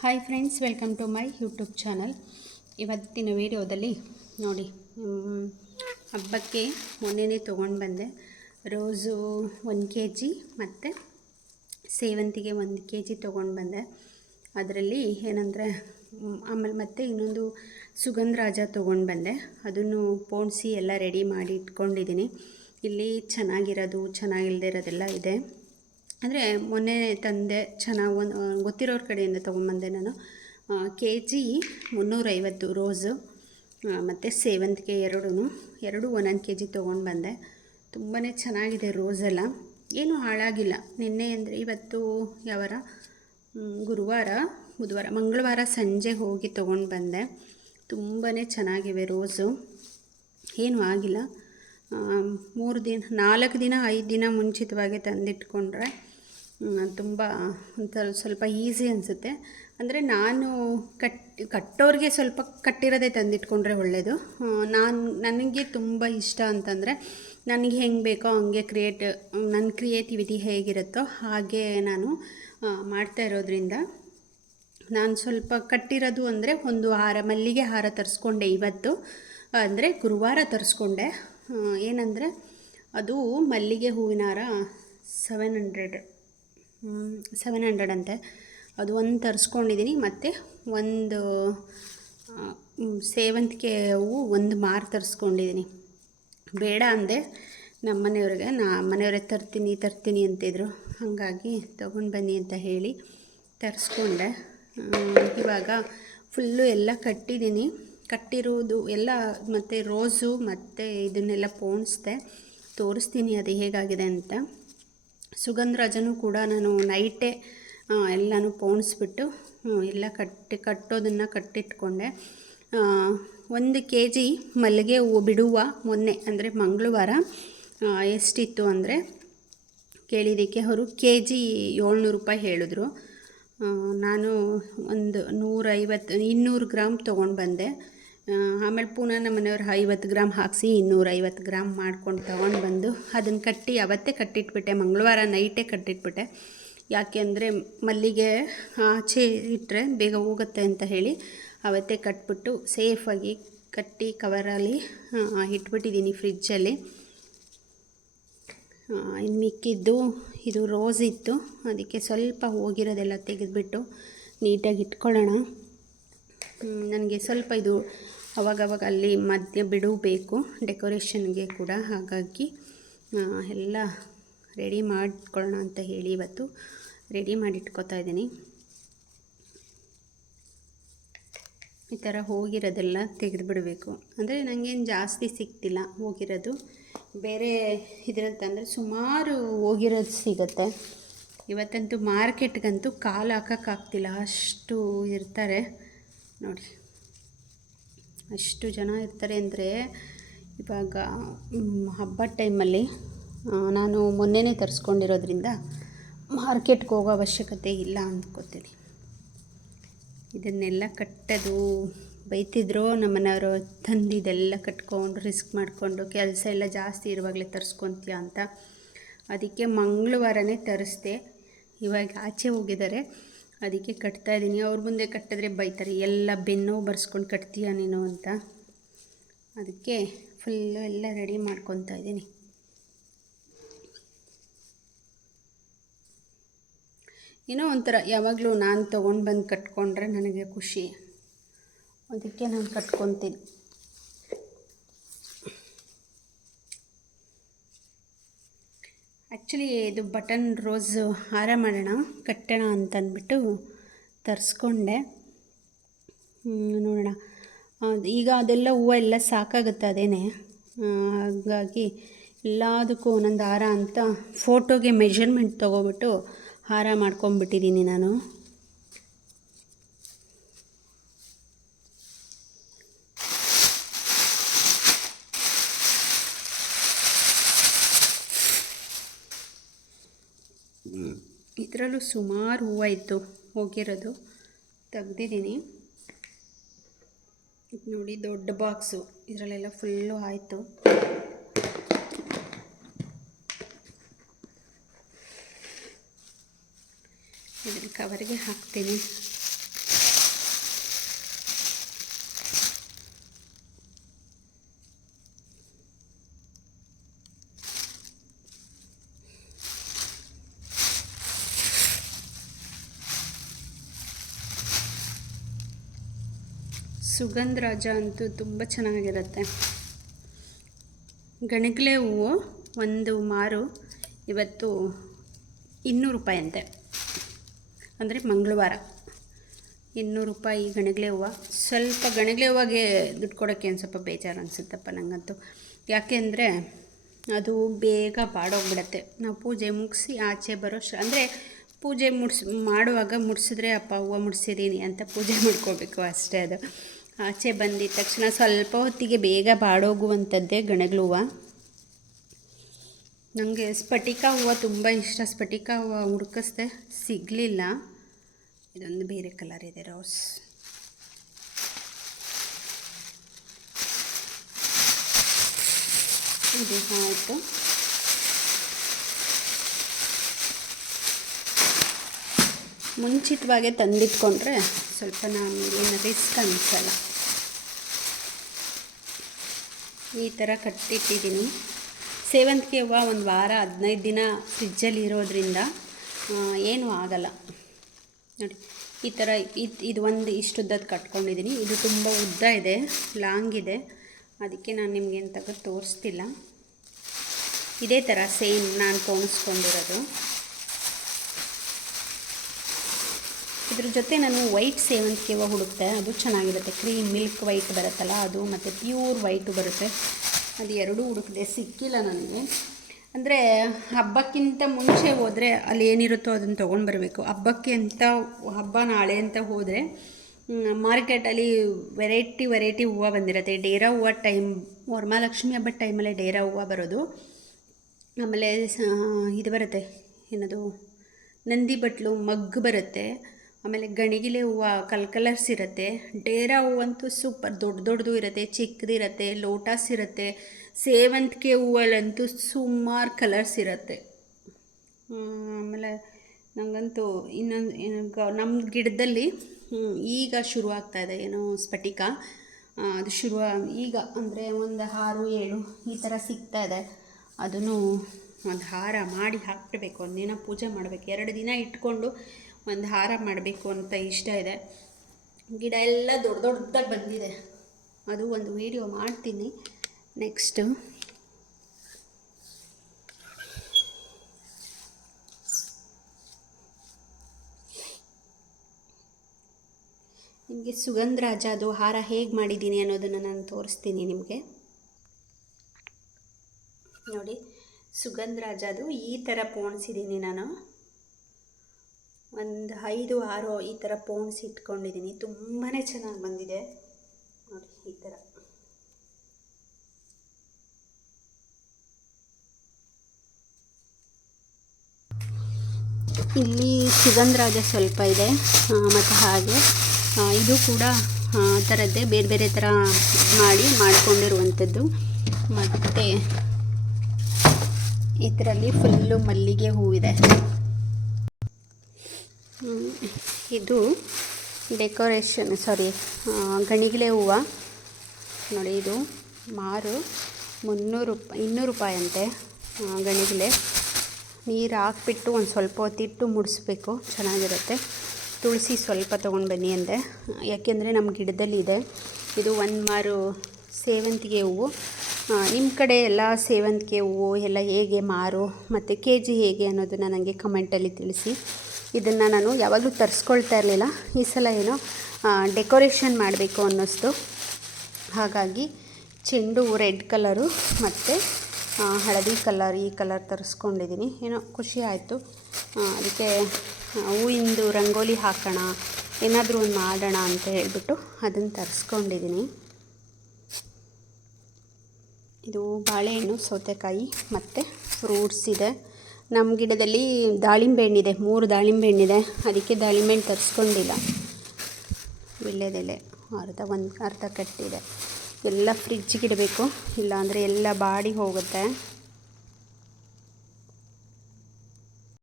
Hi friends welcome to my YouTube channel ಇವತ್ತಿನ ವಿಡಿಯೋದಲ್ಲಿ ನೋಡಿ ಹಬ್ಬಕ್ಕೆ ಮೊನ್ನೆನೇ ತೊಗೊಂಡು ಬಂದೆ. ರೋಸು ಒಂದು ಕೆ ಜಿ ಮತ್ತು ಸೇವಂತಿಗೆ ಒಂದು ಕೆ ಜಿ ತೊಗೊಂಡು ಬಂದೆ. ಅದರಲ್ಲಿ ಏನಂದರೆ ಆಮೇಲೆ ಮತ್ತೆ ಇನ್ನೊಂದು ಸುಗಂಧರಾಜ ತೊಗೊಂಡು ಬಂದೆ. ಅದನ್ನು ಪೋಣಿಸಿ ಎಲ್ಲ ರೆಡಿ ಮಾಡಿ ಇಟ್ಕೊಂಡಿದ್ದೀನಿ. ಇಲ್ಲಿ ಚೆನ್ನಾಗಿರೋದು ಚೆನ್ನಾಗಿಲ್ಲದೆ ಇರೋದೆಲ್ಲ ಇದೆ. ಅಂದರೆ ಮೊನ್ನೆ ತಂದೆ ಚೆನ್ನಾಗಿ ಒಂದು ಗೊತ್ತಿರೋರ ಕಡೆಯಿಂದ ತೊಗೊಂಬಂದೆ ನಾನು. ಕೆ ಜಿ ಮುನ್ನೂರೈವತ್ತು ರೋಸು ಮತ್ತು ಸೇವಂತಿಗೆ ಎರಡೂ ಎರಡು ಒಂದೊಂದು ಕೆ ಜಿ ತೊಗೊಂಡು ಬಂದೆ ತುಂಬಾ ಚೆನ್ನಾಗಿದೆ ರೋಸೆಲ್ಲ ಏನೂ ಹಾಳಾಗಿಲ್ಲ. ನಿನ್ನೆ ಅಂದರೆ ಇವತ್ತು ಯಾವಾರ? ಗುರುವಾರ, ಬುಧವಾರ, ಮಂಗಳವಾರ ಸಂಜೆ ಹೋಗಿ ತೊಗೊಂಡು ಬಂದೆ ತುಂಬಾ ಚೆನ್ನಾಗಿವೆ ರೋಸು. ಏನೂ ಆಗಿಲ್ಲ. ಮೂರು ದಿನ, ನಾಲ್ಕು ದಿನ, ಐದು ದಿನ ಮುಂಚಿತವಾಗಿ ತಂದಿಟ್ಕೊಂಡ್ರೆ ತುಂಬ ಒಂಥರ ಸ್ವಲ್ಪ ಈಸಿ ಅನಿಸುತ್ತೆ. ಅಂದರೆ ನಾನು ಕಟ್, ಕಟ್ಟೋರಿಗೆ ಸ್ವಲ್ಪ ಕಟ್ಟಿರೋದೇ ತಂದಿಟ್ಕೊಂಡ್ರೆ ಒಳ್ಳೆಯದು ನಾನು, ನನಗೆ ತುಂಬ ಇಷ್ಟ ಅಂತಂದರೆ, ನನಗೆ ಹೆಂಗೆ ಬೇಕೋ ಹಂಗೆ ಕ್ರಿಯೇಟ್ ನನ್ನ ಕ್ರಿಯೇಟಿವಿಟಿ ಹೇಗಿರುತ್ತೋ ಹಾಗೆ ನಾನು ಮಾಡ್ತಾ ಇರೋದ್ರಿಂದ ನಾನು ಸ್ವಲ್ಪ ಕಟ್ಟಿರೋದು ಅಂದರೆ ಒಂದು ಹಾರ, ಮಲ್ಲಿಗೆ ಹಾರ ತರಿಸ್ಕೊಂಡೆ ಇವತ್ತು. ಅಂದರೆ ಗುರುವಾರ ತರಿಸ್ಕೊಂಡೆ. ಏನಂದರೆ ಅದು ಮಲ್ಲಿಗೆ ಹೂವಿನ ಹಾರ ಸೆವೆನ್ ಹಂಡ್ರೆಡ್ ಸೆವೆನ್ ಹಂಡ್ರೆಡ್ ಅಂತೆ. ಅದು ಒಂದು ತರಿಸ್ಕೊಂಡಿದ್ದೀನಿ ಮತ್ತು ಒಂದು ಸೇವಂತಿಗೆ ಹೂವು ಒಂದು ಮಾರು ತರಿಸ್ಕೊಂಡಿದ್ದೀನಿ ಬೇಡ ಅಂದೆ ನಮ್ಮ ಮನೆಯವ್ರಿಗೆ, ನಾ ಮನೆಯವರೇ ತರ್ತೀನಿ ತರ್ತೀನಿ ಅಂತಿದ್ರು. ಹಾಗಾಗಿ ತೊಗೊಂಡು ಬನ್ನಿ ಅಂತ ಹೇಳಿ ತರಿಸ್ಕೊಂಡೆ. ಇವಾಗ ಫುಲ್ಲು ಎಲ್ಲ ಕಟ್ಟಿದ್ದೀನಿ ಕಟ್ಟಿರೋದು ಎಲ್ಲ ಮತ್ತು ರೋಸು ಮತ್ತು ಇದನ್ನೆಲ್ಲ ಪೋಣಿಸ್ದೆ. ತೋರಿಸ್ತೀನಿ ಅದು ಹೇಗಾಗಿದೆ ಅಂತ. ಸುಗಂಧರಾಜನೂ ಕೂಡ ನಾನು ನೈಟೇ ಎಲ್ಲನೂ ಪೋಣಿಸ್ಬಿಟ್ಟು ಎಲ್ಲ ಕಟ್ಟಿ, ಕಟ್ಟೋದನ್ನು ಕಟ್ಟಿಟ್ಕೊಂಡೆ. ಒಂದು ಕೆ ಜಿ ಮಲ್ಲಿಗೆ ಹೂವು ಬಿಡುವ ಮೊನ್ನೆ, ಅಂದರೆ ಮಂಗಳವಾರ ಎಷ್ಟಿತ್ತು ಅಂದರೆ ಕೇಳಿದ್ದಕ್ಕೆ ಅವರು ಕೆ ಜಿ ಏಳ್ನೂರು ರೂಪಾಯಿ ಹೇಳಿದ್ರು. ನಾನು ಒಂದು ನೂರೈವತ್ತು, ಇನ್ನೂರು ಗ್ರಾಮ್ ತೊಗೊಂಡು ಬಂದೆ ಆಮೇಲೆ ಪುನಃ ನಮ್ಮ ಮನೆಯವ್ರು ಐವತ್ತು ಗ್ರಾಮ್ ಹಾಕಿಸಿ ಇನ್ನೂರೈವತ್ತು ಗ್ರಾಮ್ ಮಾಡ್ಕೊಂಡು ತೊಗೊಂಡು ಬಂದು ಅದನ್ನು ಕಟ್ಟಿ ಅವತ್ತೇ ಕಟ್ಟಿಟ್ಬಿಟ್ಟೆ. ಮಂಗಳವಾರ ನೈಟೇ ಕಟ್ಟಿಟ್ಬಿಟ್ಟೆ. ಯಾಕೆ ಅಂದರೆ ಮಲ್ಲಿಗೆ ಆಚೆ ಇಟ್ಟರೆ ಬೇಗ ಹೋಗುತ್ತೆ ಅಂತ ಹೇಳಿ ಅವತ್ತೇ ಕಟ್ಬಿಟ್ಟು ಸೇಫಾಗಿ ಕಟ್ಟಿ ಕವರಲ್ಲಿ ಇಟ್ಬಿಟ್ಟಿದ್ದೀನಿ ಫ್ರಿಜ್ಜಲ್ಲಿ. ಇನ್ನು ಮಿಕ್ಕಿದ್ದು, ಇದು ರೋಸ್ ಇತ್ತು. ಅದಕ್ಕೆ ಸ್ವಲ್ಪ ಹೋಗಿರೋದೆಲ್ಲ ತೆಗೆದುಬಿಟ್ಟು ನೀಟಾಗಿ ಇಟ್ಕೊಳ್ಳೋಣ. ನನಗೆ ಸ್ವಲ್ಪ ಇದು ಅವಾಗವಾಗ ಅಲ್ಲಿ ಮಧ್ಯ ಬಿಡಬೇಕು ಬೇಕು ಡೆಕೋರೇಷನ್ಗೆ ಕೂಡ. ಹಾಗಾಗಿ ಎಲ್ಲ ರೆಡಿ ಮಾಡಿಕೊಳ್ಳೋಣ ಅಂತ ಹೇಳಿ ಇವತ್ತು ರೆಡಿ ಮಾಡಿ ಇಟ್ಕೊತಾ ಇದ್ದೀನಿ. ಈ ಥರ ಹೋಗಿರೋದೆಲ್ಲ ತೆಗೆದುಬಿಡಬೇಕು. ಅಂದರೆ ನನಗೇನು ಜಾಸ್ತಿ ಸಿಗ್ತಿಲ್ಲ ಹೋಗಿರೋದು. ಬೇರೆ ಇದರಂತಂದರೆ ಸುಮಾರು ಹೋಗಿರೋದು ಸಿಗುತ್ತೆ. ಇವತ್ತಂತೂ ಮಾರ್ಕೆಟ್ಗಂತೂ ಕಾಲು ಹಾಕೋಕ್ಕಾಗ್ತಿಲ್ಲ. ಅಷ್ಟು ಇರ್ತಾರೆ. ನೋಡಿ. ಅಷ್ಟು ಜನ ಇರ್ತಾರೆ ಅಂದರೆ ಇವಾಗ ಹಬ್ಬದ ಟೈಮಲ್ಲಿ ನಾನು ಮೊನ್ನೆನೇ ತರಿಸ್ಕೊಂಡಿರೋದ್ರಿಂದ ಮಾರ್ಕೆಟ್ಗೆ ಹೋಗೋ ಅವಶ್ಯಕತೆ ಇಲ್ಲ ಅಂದ್ಕೋತೀನಿ ಇದನ್ನೆಲ್ಲ ಕಟ್ಟೋದು, ಬೈತಿದ್ರು ನಮ್ಮನೆಯವರು ತಂದಿದೆಲ್ಲ ಕಟ್ಕೊಂಡು, ರಿಸ್ಕ್ ಮಾಡಿಕೊಂಡು, ಕೆಲಸ ಎಲ್ಲ ಜಾಸ್ತಿ ಇರುವಾಗಲೇ ತರಿಸ್ಕೊತೀಯ ಅಂತ. ಅದಕ್ಕೆ ಮಂಗಳವಾರನೇ ತರಿಸ್ದೆ. ಇವಾಗ ಆಚೆ ಹೋಗಿದ್ದಾರೆ. ಅದಕ್ಕೆ ಕಟ್ತಾ ಇದ್ದೀನಿ. ಅವ್ರ ಮುಂದೆ ಕಟ್ಟಿದ್ರೆ ಬೈತಾರೆ, ಎಲ್ಲ ಬೆನ್ನು ಬರ್ಸ್ಕೊಂಡು ಕಟ್ತೀಯ ನೀನು? ಅಂತ. ಅದಕ್ಕೆ ಫುಲ್ಲು ಎಲ್ಲ ರೆಡಿ ಮಾಡ್ಕೊತಾ ಇದ್ದೀನಿ. ಏನೋ ಒಂಥರ ಯಾವಾಗಲೂ ನಾನು ತೊಗೊಂಡು ಬಂದು ಕಟ್ಕೊಂಡ್ರೆ ನನಗೆ ಖುಷಿ. ಅದಕ್ಕೆ ನಾನು ಕಟ್ಕೊತೀನಿ. ಆ್ಯಕ್ಚುಲಿ ಇದು ಬಟನ್ ರೋಸ್ ಹಾರ ಮಾಡೋಣ, ಕಟ್ಟೋಣ ಅಂತಂದ್ಬಿಟ್ಟು ತರಿಸ್ಕೊಂಡೆ. ನೋಡೋಣ. ಈಗ ಅದೆಲ್ಲ ಹೂವು ಎಲ್ಲ ಸಾಕಾಗುತ್ತೆ ಅದೇ ಹಾಗಾಗಿ ಎಲ್ಲದಕ್ಕೂ ಒಂದೊಂದು ಹಾರ ಅಂತ ಫೋಟೋಗೆ ಮೆಷರ್ಮೆಂಟ್ ತೊಗೊಬಿಟ್ಟು ಹಾರ ಮಾಡ್ಕೊಂಬಿಟ್ಟಿದ್ದೀನಿ ನಾನು. ಇದರಲ್ಲೂ ಸುಮಾರು ಹೂವು ಇತ್ತು ಹೋಗಿರೋದು. ತೆಗ್ದಿದ್ದೀನಿ. ನೋಡಿ ದೊಡ್ಡ ಬಾಕ್ಸು. ಇದರಲ್ಲೆಲ್ಲ ಫುಲ್ಲು ಆಯಿತು. ಇದನ್ನು ಕವರಿಗೆ ಹಾಕ್ತೀನಿ. ಸುಗಂಧ ರಾಜ ಅಂತೂ ತುಂಬ ಚೆನ್ನಾಗಿರುತ್ತೆ. ಗಣಗಲೆ ಹೂವು, ಒಂದು ಮಾರು, ಇವತ್ತು ಇನ್ನೂರು ರೂಪಾಯಿ ಅಂತೆ ಅಂದರೆ ಮಂಗಳವಾರ. ಇನ್ನೂರು ರೂಪಾಯಿ ಗಣಗಲೆ ಹೂವು. ಸ್ವಲ್ಪ ಗಣಗಲೆ ಹೂವಾಗೆ ದುಡ್ಡು ಕೊಡೋಕ್ಕೆ ಒಂದು ಸ್ವಲ್ಪ ಬೇಜಾರು ಅನಿಸುತ್ತಪ್ಪ ನನಗಂತೂ ಯಾಕೆ ಅಂದರೆ ಅದು ಬೇಗ ಬಾಡೋಗ್ಬಿಡತ್ತೆ ನಾವು ಪೂಜೆ ಮುಗಿಸಿ ಆಚೆ ಬರೋ ಶ, ಅಂದರೆ ಪೂಜೆ ಮುಡ್ಸ್, ಮಾಡುವಾಗ ಮುಡ್ಸಿದ್ರೆ, ಅಪ್ಪ, ಹೂವು ಮುಡ್ಸಿದ್ದೀನಿ ಅಂತ ಪೂಜೆ ಮಾಡ್ಕೋಬೇಕು ಅಷ್ಟೇ ಅದು. ಆಚೆ ಬಂದಿದ ತಕ್ಷಣ ಸ್ವಲ್ಪ ಹೊತ್ತಿಗೆ ಬೇಗ ಬಾಡೋಗುವಂಥದ್ದೇ ಗಣಗ್ಲ ಹೂವು ನನಗೆ ಸ್ಫಟಿಕ ಹೂವು ತುಂಬ ಇಷ್ಟ. ಸ್ಫಟಿಕ ಹೂವು ಹುಡುಕಿಸ್ದೆ ಸಿಗಲಿಲ್ಲ. ಇದೊಂದು ಬೇರೆ ಕಲರ್ ಇದೆ ರೋಸ್. ಇದು ಆಯಿತು. ಮುಂಚಿತವಾಗೇ ತಂದಿಟ್ಕೊಂಡ್ರೆ ಸ್ವಲ್ಪ ನಾನು ಏನು ರಿಸ್ಕ್ ಅನಿಸಲ್ಲ. ಈ ಥರ ಕಟ್ಟಿಟ್ಟಿದ್ದೀನಿ. ಸೇವಂತಿಗೆ ಹೂವು ಒಂದು ವಾರ, ಹದಿನೈದು ದಿನ ಫ್ರಿಜ್ಜಲ್ಲಿ ಇರೋದ್ರಿಂದ ಏನೂ ಆಗಲ್ಲ. ನೋಡಿ, ಈ ಥರ ಇದು ಇದು ಒಂದು ಇಷ್ಟುದ್ದದ್ದು ಕಟ್ಕೊಂಡಿದ್ದೀನಿ. ಇದು ತುಂಬ ಉದ್ದ ಇದೆ, ಲಾಂಗ್ ಇದೆ. ಅದಕ್ಕೆ ನಾನು ನಿಮಗೆ ತೆಗೆದು ತೋರಿಸ್ತಿಲ್ಲ. ಇದೇ ಥರ ಸೇಮ್ ನಾನು ಪೋಣಿಸ್ಕೊಂಡಿರೋದು ಇದ್ರ ಜೊತೆ ನಾನು ವೈಟ್ ಸೇವಂತಿಗೆ ಹೂವು ಹುಡುಕ್ತೆ ಅದು ಚೆನ್ನಾಗಿರುತ್ತೆ. ಕ್ರೀಮ್, ಮಿಲ್ಕ್ ವೈಟ್ ಬರುತ್ತಲ್ಲ ಅದು, ಮತ್ತು ಪ್ಯೂರ್ ವೈಟು ಬರುತ್ತೆ. ಅದು ಎರಡೂ ಹುಡುಕಿದೆ, ಸಿಕ್ಕಿಲ್ಲ ನನಗೆ. ಅಂದರೆ ಹಬ್ಬಕ್ಕಿಂತ ಮುಂಚೆ ಹೋದರೆ ಅಲ್ಲಿ ಏನಿರುತ್ತೋ ಅದನ್ನು ತೊಗೊಂಡು ಬರಬೇಕು. ಹಬ್ಬಕ್ಕೆ ಅಂತ, ಹಬ್ಬ ನಾಳೆ ಅಂತ ಹೋದರೆ ಮಾರ್ಕೆಟಲ್ಲಿ ವೆರೈಟಿ ವೆರೈಟಿ ಹೂವು ಬಂದಿರುತ್ತೆ. ಡೇರಾ ಹೂವು ಟೈಮ್, ವರಮಹಾಲಕ್ಷ್ಮಿ ಹಬ್ಬದ ಟೈಮಲ್ಲೇ ಡೇರಾ ಹೂವು ಬರೋದು. ಆಮೇಲೆ ಇದು ಬರುತ್ತೆ, ಏನದು, ನಂದಿ ಬಟ್ಲು ಮಗ್ ಬರುತ್ತೆ. ಆಮೇಲೆ ಗಣಿಗಿಲೆ ಹೂವು ಕಲ್ ಕಲರ್ಸ್ ಇರುತ್ತೆ. ಡೇರಾ ಹೂವಂತೂ ಸೂಪರ್, ದೊಡ್ಡ ದೊಡ್ಡದು ಇರುತ್ತೆ ಚಿಕ್ಕದಿರುತ್ತೆ ಲೋಟಸ್ ಇರುತ್ತೆ, ಸೇವಂತಿಗೆ ಹೂವಲ್ಲಂತೂ ಸುಮಾರು ಕಲರ್ಸ್ ಇರುತ್ತೆ. ಆಮೇಲೆ ನನಗಂತೂ ಇನ್ನೊಂದು ನಮ್ಮ ಗಿಡದಲ್ಲಿ ಈಗ ಶುರು ಇದೆ ಏನೋ ಸ್ಫಟಿಕ. ಅದು ಶುರು ಈಗ ಅಂದರೆ ಒಂದು ಆರು, ಏಳು ಈ ಥರ ಸಿಗ್ತಾ ಇದೆ. ಅದನ್ನು ಒಂದು ಹಾರ ಮಾಡಿ ಹಾಕ್ಬಿಡ್ಬೇಕು ಒಂದಿನ ಪೂಜೆ ಮಾಡಬೇಕು. ಎರಡು ದಿನ ಇಟ್ಕೊಂಡು ಒಂದು ಹಾರ ಮಾಡಬೇಕು ಅಂತ ಇಷ್ಟ ಇದೆ. ಗಿಡ ಎಲ್ಲ ದೊಡ್ಡ ದೊಡ್ಡದಾಗಿ ಬಂದಿದೆ. ಅದು ಒಂದು ವಿಡಿಯೋ ಮಾಡ್ತೀನಿ. ನೆಕ್ಸ್ಟು ನಿಮಗೆ ಸುಗಂಧ ರಾಜ ಅದು ಹಾರ ಹೇಗೆ ಮಾಡಿದ್ದೀನಿ ಅನ್ನೋದನ್ನು ನಾನು ತೋರಿಸ್ತೀನಿ ನಿಮಗೆ. ನೋಡಿ, ಸುಗಂಧ ರಾಜ ಅದು ಈ ಥರ ಪೋಣಿಸಿದ್ದೀನಿ ನಾನು. ಒಂದು ಐದು, ಆರು ಈ ಥರ ಪೋನ್ಸ್ ಇಟ್ಕೊಂಡಿದ್ದೀನಿ. ತುಂಬಾ ಚೆನ್ನಾಗಿ ಬಂದಿದೆ. ನೋಡಿ, ಈ ಥರ. ಇಲ್ಲಿ ಸುಗಂಧರಾಜ ಸ್ವಲ್ಪ ಇದೆ. ಮತ್ತು ಹಾಗೆ. ಇದು ಕೂಡ ಥರದ್ದೇ ಬೇರೆ ಬೇರೆ ಥರ ಮಾಡಿ, ಮಾಡಿಕೊಂಡಿರುವಂಥದ್ದು. ಮತ್ತು ಇದರಲ್ಲಿ ಫುಲ್ಲು ಮಲ್ಲಿಗೆ ಹೂವಿದೆ. ಇದು ಡೆಕೋರೇಷನ್ ಸಾರಿ ಗಣಿಗಿಲೆ ಹೂವು. ನೋಡಿ, ಇದು ಮಾರು ಮುನ್ನೂರು ರೂಪಾಯಿ ಇನ್ನೂರು ರೂಪಾಯಿ ಅಂತೆ ಗಣಿಗಿಲೆ. ನೀರು ಹಾಕ್ಬಿಟ್ಟು ಒಂದು ಸ್ವಲ್ಪ ಹೊತ್ತಿಟ್ಟು ಮುಡಿಸ್ಬೇಕು, ಚೆನ್ನಾಗಿರುತ್ತೆ. ತುಳಸಿ ಸ್ವಲ್ಪ ತೊಗೊಂಡು ಬನ್ನಿ ಅಂದೆ. ಯಾಕೆಂದರೆ ನಮ್ಮ ಗಿಡದಲ್ಲಿ ಇದೆ ಇದು ಒಂದು ಮಾರು ಸೇವಂತಿಗೆ ಹೂವು. ನಿಮ್ಮ ಕಡೆ ಎಲ್ಲ ಸೇವಂತಿಗೆ ಹೂವು, ಎಲ್ಲ ಹೇಗೆ ಮಾರು, ಮತ್ತು ಕೆ ಜಿ ಹೇಗೆ ಅನ್ನೋದನ್ನು ನನಗೆ ಕಮೆಂಟಲ್ಲಿ ತಿಳಿಸಿ. ಇದನ್ನು ನಾನು ಯಾವಾಗಲೂ ತರಿಸ್ಕೊಳ್ತಾ ಇರಲಿಲ್ಲ. ಈ ಸಲ ಏನೋ ಡೆಕೋರೇಷನ್ ಮಾಡಬೇಕು ಅನ್ನಿಸ್ತು. ಹಾಗಾಗಿ ಚೆಂಡು ರೆಡ್ ಕಲರು ಮತ್ತು ಹಳದಿ ಕಲರ್, ಈ ಕಲರ್ ತರಿಸ್ಕೊಂಡಿದ್ದೀನಿ. ಏನೋ ಖುಷಿ ಆಯಿತು. ಅದಕ್ಕೆ ಹೂವಿಂದು ರಂಗೋಲಿ ಹಾಕೋಣ, ಏನಾದರೂ ಒಂದು ಮಾಡೋಣ ಅಂತ ಹೇಳಿಬಿಟ್ಟು ಅದನ್ನು ತರಿಸ್ಕೊಂಡಿದ್ದೀನಿ. ಇದು ಬಾಳೆಹಣ್ಣು, ಸೌತೆಕಾಯಿ ಮತ್ತು ಫ್ರೂಟ್ಸ್ ಇದೆ. ನಮ್ಮ ಗಿಡದಲ್ಲಿ ದಾಳಿಂಬೆ ಹಣ್ಣಿದೆ, ಮೂರು ದಾಳಿಂಬೆ ಹಣ್ಣಿದೆ. ಅದಕ್ಕೆ ದಾಳಿಂಬೆ ಹಣ್ಣು ತರಿಸ್ಕೊಂಡಿಲ್ಲ. ವೀಳ್ಯದೆಲೆ ಅರ್ಧ ಒಂದು, ಅರ್ಧ ಕಟ್ಟಿದೆ. ಎಲ್ಲ ಫ್ರಿಜ್ಜಿಗೆ ಇಡಬೇಕು, ಇಲ್ಲಾಂದರೆ ಎಲ್ಲ ಬಾಡಿ ಹೋಗುತ್ತೆ.